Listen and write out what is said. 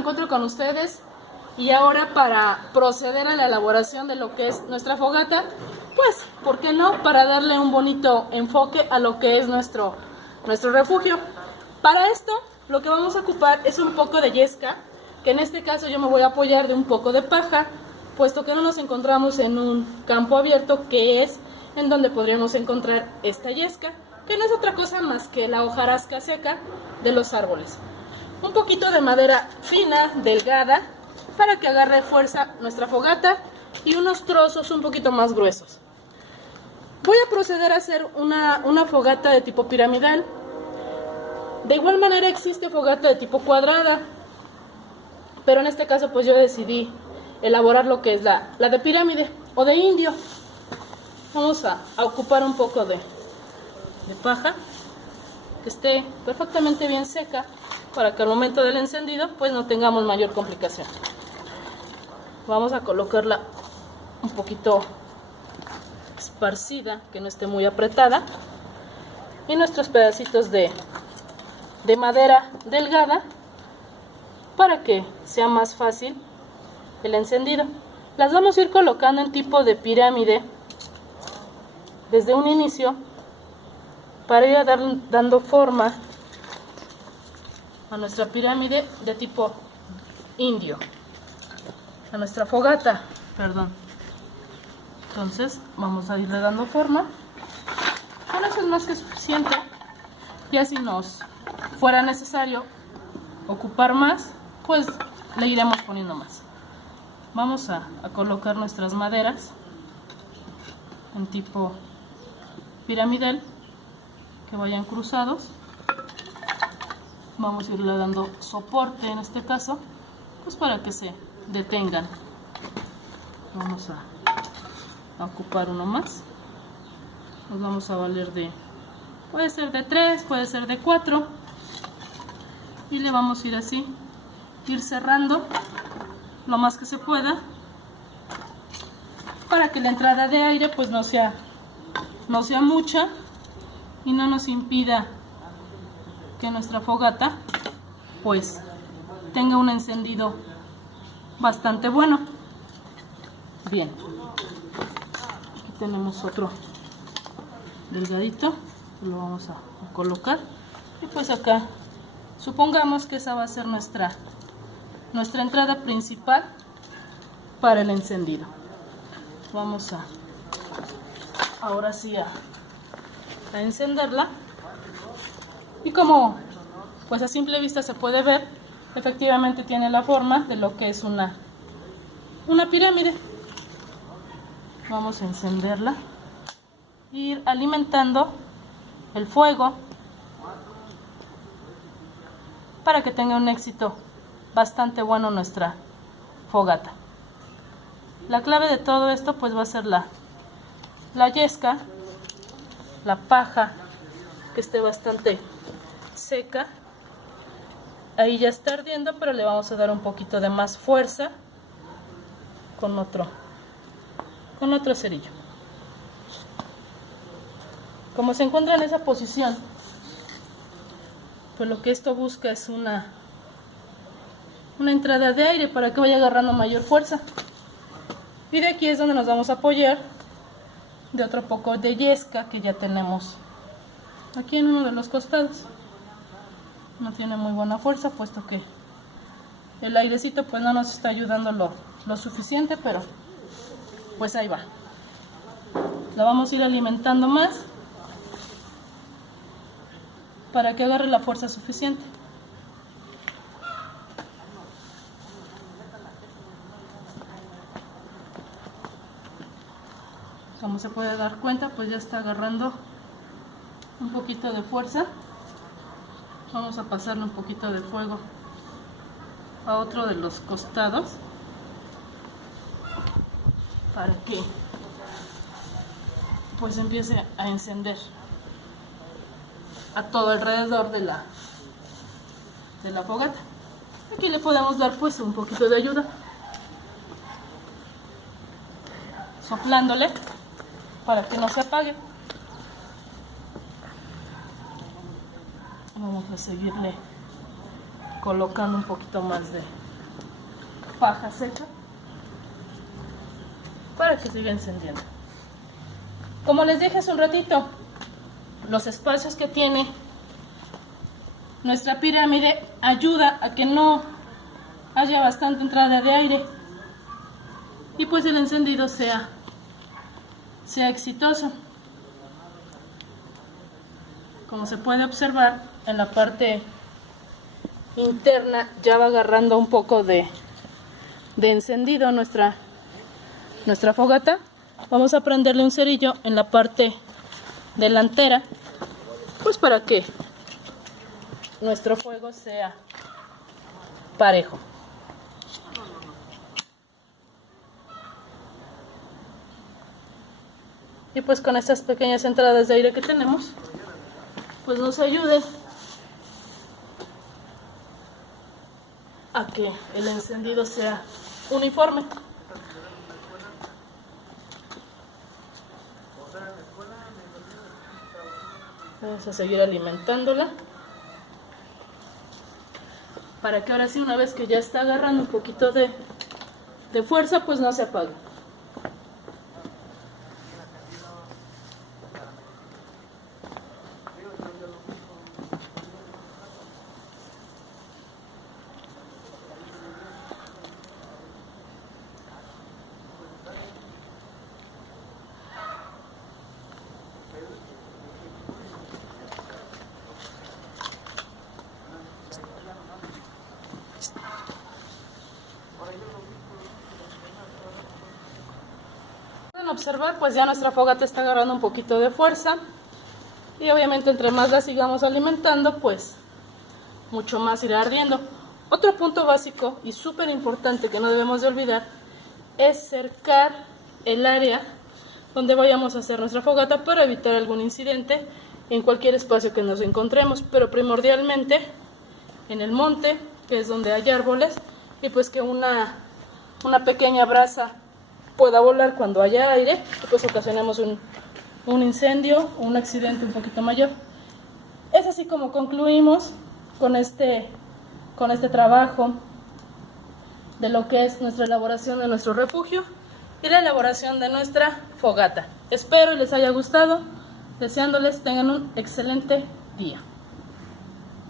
encuentro con ustedes y ahora para proceder a la elaboración de lo que es nuestra fogata, pues, ¿por qué no? Para darle un bonito enfoque a lo que es nuestro refugio. Para esto, lo que vamos a ocupar es un poco de yesca, que en este caso yo me voy a apoyar de un poco de paja, puesto que no nos encontramos en un campo abierto, que es en donde podríamos encontrar esta yesca, que no es otra cosa más que la hojarasca seca de los árboles. Un poquito de madera fina, delgada, para que agarre fuerza nuestra fogata, y unos trozos un poquito más gruesos. Voy a proceder a hacer una fogata de tipo piramidal. De igual manera existe fogata de tipo cuadrada, pero en este caso pues yo decidí elaborar lo que es la de pirámide o de indio. Vamos a ocupar un poco de paja que esté perfectamente bien seca, para que al momento del encendido pues no tengamos mayor complicación. Vamos a colocarla un poquito esparcida, que no esté muy apretada, y nuestros pedacitos de madera delgada para que sea más fácil el encendido. Las vamos a ir colocando en tipo de pirámide desde un inicio, para ir dando forma a nuestra pirámide de tipo indio, a nuestra fogata, perdón. Entonces vamos a irle dando forma. Con eso es más que suficiente. Ya si nos fuera necesario ocupar más, pues le iremos poniendo más. Vamos a colocar nuestras maderas en tipo piramidal, que vayan cruzados. Vamos a irle dando soporte en este caso, pues para que se detengan. Vamos a ocupar uno más. Nos vamos a valer puede ser de 3, puede ser de 4, y le vamos a ir así, ir cerrando lo más que se pueda, para que la entrada de aire pues no sea mucha y no nos impida que nuestra fogata pues tenga un encendido bastante bueno. Bien, aquí tenemos otro delgadito, lo vamos a colocar, y pues acá supongamos que esa va a ser nuestra entrada principal para el encendido. Vamos ahora sí a encenderla, y como pues a simple vista se puede ver, efectivamente tiene la forma de lo que es una pirámide. Vamos a encenderla, ir alimentando el fuego para que tenga un éxito bastante bueno nuestra fogata. La clave de todo esto pues va a ser la yesca, la paja, que esté bastante seca. Ahí ya está ardiendo, pero le vamos a dar un poquito de más fuerza con otro cerillo. Como se encuentra en esa posición, pues lo que esto busca es una entrada de aire para que vaya agarrando mayor fuerza. Y de aquí es donde nos vamos a apoyar de otro poco de yesca que ya tenemos aquí en uno de los costados. No tiene muy buena fuerza, puesto que el airecito pues no nos está ayudando lo suficiente, pero pues ahí va. La vamos a ir alimentando más para que agarre la fuerza suficiente. Como se puede dar cuenta, pues ya está agarrando un poquito de fuerza. Vamos a pasarle un poquito de fuego a otro de los costados, para que pues empiece a encender a todo alrededor de la fogata. Aquí le podemos dar pues un poquito de ayuda, soplándole para que no se apague. Vamos a seguirle colocando un poquito más paja seca para que siga encendiendo. Como les dije hace un ratito, los espacios que tiene nuestra pirámide ayuda a que no haya bastante entrada de aire y pues el encendido sea exitoso. Como se puede observar, en la parte interna ya va agarrando un poco de encendido nuestra fogata. Vamos a prenderle un cerillo en la parte delantera, pues para que nuestro fuego sea parejo. Y pues con estas pequeñas entradas de aire que tenemos, pues nos ayude a que el encendido sea uniforme. Vamos a seguir alimentándola para que ahora sí, una vez que ya está agarrando un poquito de fuerza, pues no se apague. Pueden observar, pues ya nuestra fogata está agarrando un poquito de fuerza y obviamente entre más la sigamos alimentando, pues mucho más irá ardiendo. Otro punto básico y súper importante que no debemos de olvidar es cercar el área donde vayamos a hacer nuestra fogata para evitar algún incidente en cualquier espacio que nos encontremos, pero primordialmente en el monte, que es donde hay árboles, y pues que una pequeña brasa pueda volar cuando haya aire y pues ocasionemos un incendio o un accidente un poquito mayor. Es así como concluimos con este trabajo de lo que es nuestra elaboración de nuestro refugio y la elaboración de nuestra fogata. Espero les haya gustado, deseándoles tengan un excelente día.